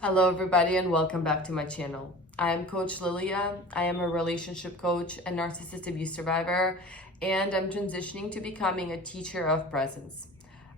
Hello everybody and welcome back to my channel. I am Coach Lilia. I am a relationship coach and narcissist abuse survivor, and I'm transitioning to becoming a teacher of presence.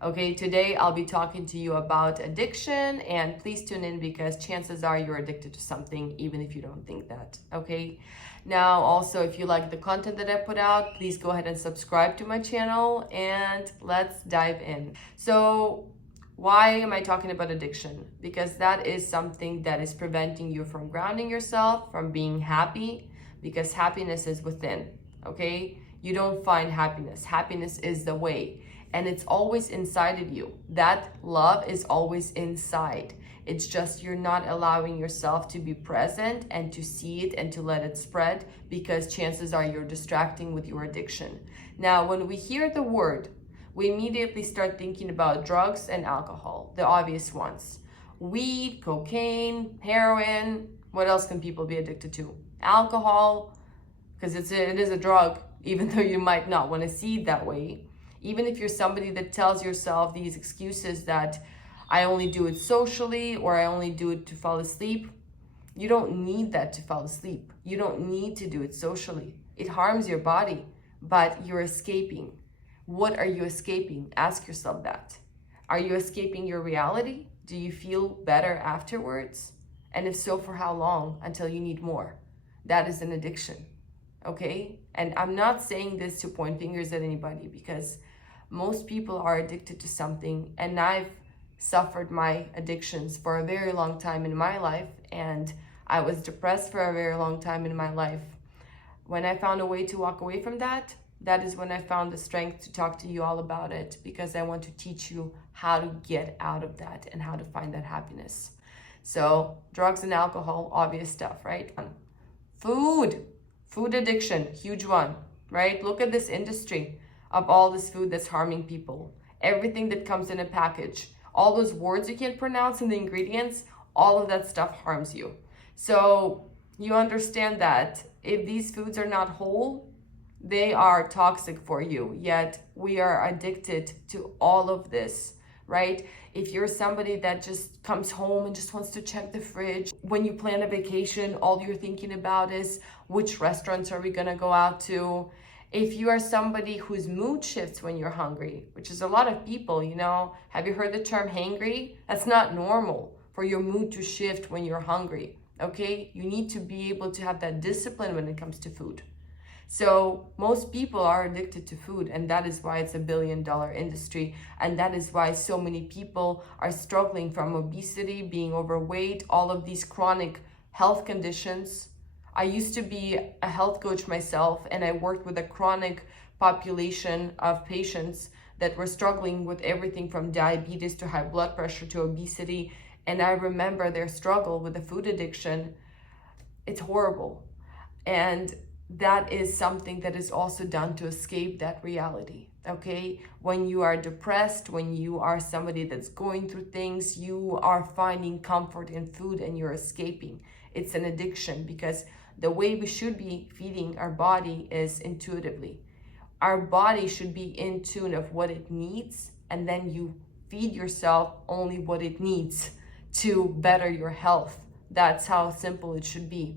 Okay, today I'll be talking to you about addiction, and please tune in because chances are you're addicted to something even if you don't think that, okay? Now also, if you like the content that I put out, please go ahead and subscribe to my channel and let's dive in. So why am I talking about addiction? Because that is something that is preventing you from grounding yourself, from being happy, because happiness is within, okay? You don't find happiness. Happiness is the way, and it's always inside of you. That love is always inside. It's just you're not allowing yourself to be present and to see it and to let it spread, because chances are you're distracting with your addiction. Now, when we hear the word, we immediately start thinking about drugs and alcohol, the obvious ones. Weed, cocaine, heroin. What else can people be addicted to? Alcohol, because it is a drug, even though you might not want to see it that way. Even if you're somebody that tells yourself these excuses that I only do it socially or I only do it to fall asleep, you don't need that to fall asleep. You don't need to do it socially. It harms your body, but you're escaping. What are you escaping? Ask yourself that. Are you escaping your reality? Do you feel better afterwards? And if so, for how long until you need more? That is an addiction, okay? And I'm not saying this to point fingers at anybody, because most people are addicted to something, and I've suffered my addictions for a very long time in my life, and I was depressed for a very long time in my life. When I found a way to walk away from that, that is when I found the strength to talk to you all about it, because I want to teach you how to get out of that and how to find that happiness. So drugs and alcohol, obvious stuff, right? Food addiction, huge one, right? Look at this industry of all this food that's harming people. Everything that comes in a package, all those words you can't pronounce in the ingredients, all of that stuff harms you. So you understand that if these foods are not whole, they are toxic for you, yet we are addicted to all of this, right? If you're somebody that just comes home and just wants to check the fridge, when you plan a vacation, all you're thinking about is which restaurants are we gonna go out to? If you are somebody whose mood shifts when you're hungry, which is a lot of people, have you heard the term hangry? That's not normal for your mood to shift when you're hungry, okay? You need to be able to have that discipline when it comes to food. So most people are addicted to food, and that is why it's a billion-dollar industry, and that is why so many people are struggling from obesity, being overweight, all of these chronic health conditions. I used to be a health coach myself, and I worked with a chronic population of patients that were struggling with everything from diabetes to high blood pressure to obesity, and I remember their struggle with the food addiction. It's horrible. And that is something that is also done to escape that reality, okay? When you are depressed, when you are somebody that's going through things, you are finding comfort in food and you're escaping. It's an addiction, because the way we should be feeding our body is intuitively. Our body should be in tune of what it needs, and then you feed yourself only what it needs to better your health. That's how simple it should be.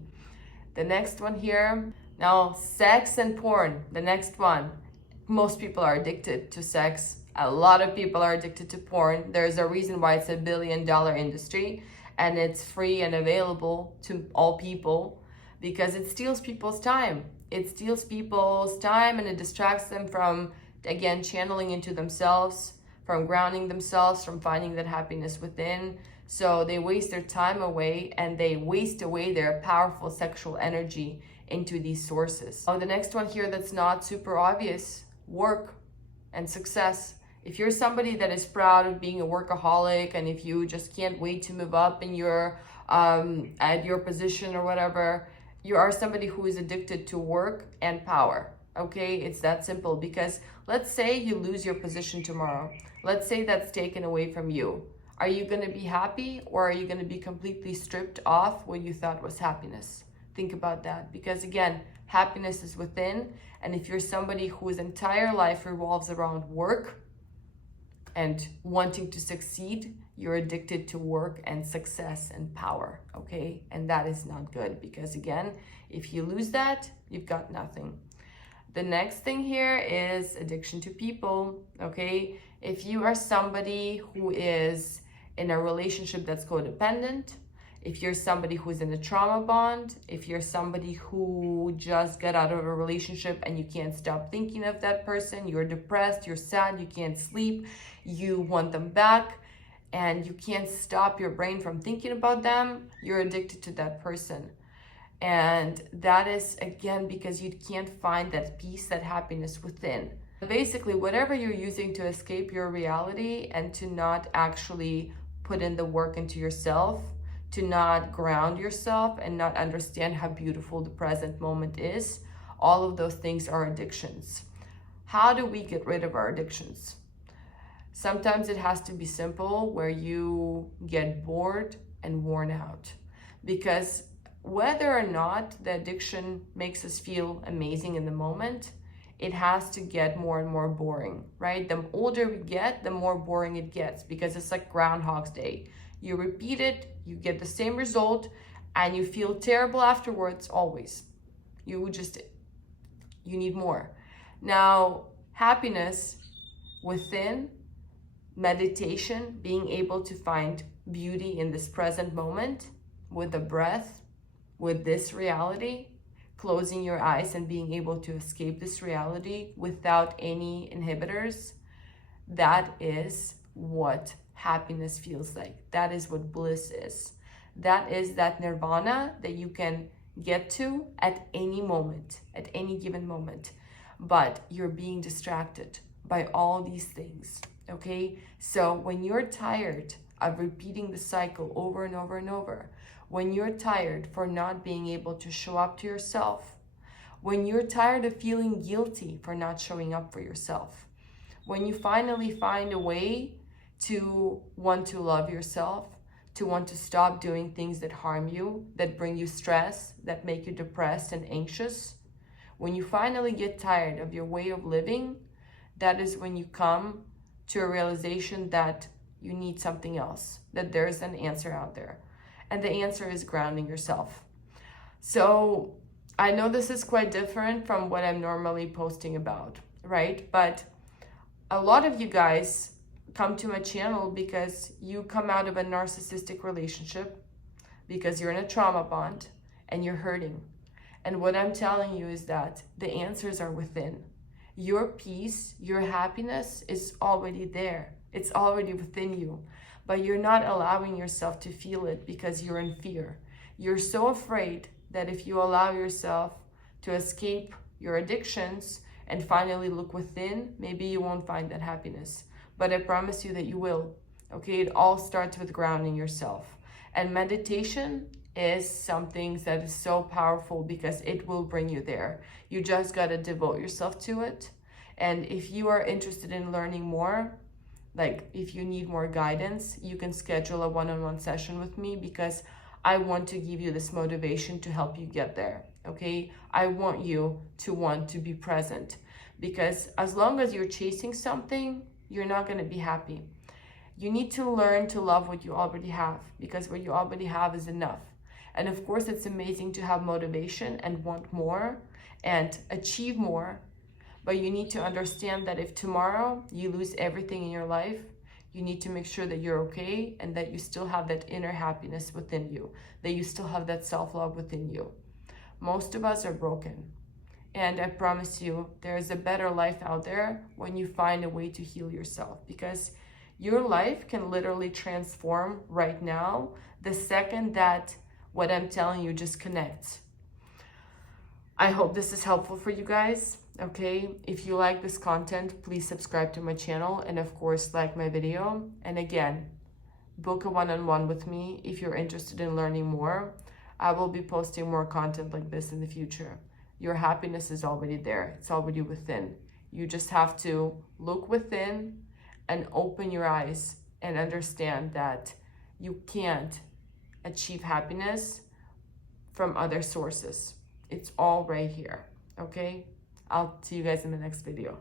The next one here. Now, sex and porn, the next one. Most people are addicted to sex. A lot of people are addicted to porn. There's a reason why it's a billion-dollar industry, and it's free and available to all people, because it steals people's time. It steals people's time, and it distracts them from, again, channeling into themselves, from grounding themselves, from finding that happiness within. So they waste their time away, and they waste away their powerful sexual energy into these sources. Oh, the next one here that's not super obvious, work and success. If you're somebody that is proud of being a workaholic, and if you just can't wait to move up in your at your position or whatever, you are somebody who is addicted to work and power, okay? It's that simple, because let's say you lose your position tomorrow. Let's say that's taken away from you. Are you gonna be happy, or are you gonna be completely stripped off what you thought was happiness? Think about that, because again, happiness is within, and if you're somebody whose entire life revolves around work, and wanting to succeed, you're addicted to work and success and power, okay? And that is not good, because again, if you lose that, you've got nothing. The next thing here is addiction to people, okay? If you are somebody who is in a relationship that's codependent, if you're somebody who's in a trauma bond, if you're somebody who just got out of a relationship and you can't stop thinking of that person, you're depressed, you're sad, you can't sleep, you want them back, and you can't stop your brain from thinking about them, you're addicted to that person. And that is, again, because you can't find that peace, that happiness within. Basically, whatever you're using to escape your reality and to not actually put in the work into yourself, to not ground yourself and not understand how beautiful the present moment is, all of those things are addictions. How do we get rid of our addictions? Sometimes it has to be simple, where you get bored and worn out. Because whether or not the addiction makes us feel amazing in the moment, it has to get more and more boring, right? The older we get, the more boring it gets, because it's like Groundhog's Day. You repeat it, you get the same result, and you feel terrible afterwards, always. You need more. Now, happiness within, meditation, being able to find beauty in this present moment, with the breath, with this reality, closing your eyes and being able to escape this reality without any inhibitors, that is what happiness feels like. That is what bliss is. That is that nirvana that you can get to at any moment, at any given moment. But you're being distracted by all these things, okay? So when you're tired of repeating the cycle over and over and over, when you're tired for not being able to show up to yourself, when you're tired of feeling guilty for not showing up for yourself, when you finally find a way to want to love yourself, to want to stop doing things that harm you, that bring you stress, that make you depressed and anxious, when you finally get tired of your way of living, that is when you come to a realization that you need something else, that there's an answer out there. And the answer is grounding yourself. So I know this is quite different from what I'm normally posting about, right? But a lot of you guys come to my channel because you come out of a narcissistic relationship, because you're in a trauma bond and you're hurting. And what I'm telling you is that the answers are within. Your peace, your happiness is already there. It's already within you, but you're not allowing yourself to feel it because you're in fear. You're so afraid that if you allow yourself to escape your addictions and finally look within, maybe you won't find that happiness. But I promise you that you will, okay? It all starts with grounding yourself. And meditation is something that is so powerful because it will bring you there. You just got to devote yourself to it. And if you are interested in learning more, like if you need more guidance, you can schedule a one-on-one session with me, because I want to give you this motivation to help you get there, okay? I want you to want to be present, because as long as you're chasing something, you're not going to be happy. You need to learn to love what you already have, because what you already have is enough. And of course, it's amazing to have motivation and want more and achieve more. But you need to understand that if tomorrow you lose everything in your life, you need to make sure that you're okay and that you still have that inner happiness within you, that you still have that self-love within you. Most of us are broken. And I promise you, there is a better life out there when you find a way to heal yourself, because your life can literally transform right now the second that what I'm telling you just connects. I hope this is helpful for you guys, okay? If you like this content, please subscribe to my channel and of course like my video. And again, book a one-on-one with me if you're interested in learning more. I will be posting more content like this in the future. Your happiness is already there. It's already within. You just have to look within and open your eyes and understand that you can't achieve happiness from other sources. It's all right here, okay? I'll see you guys in the next video.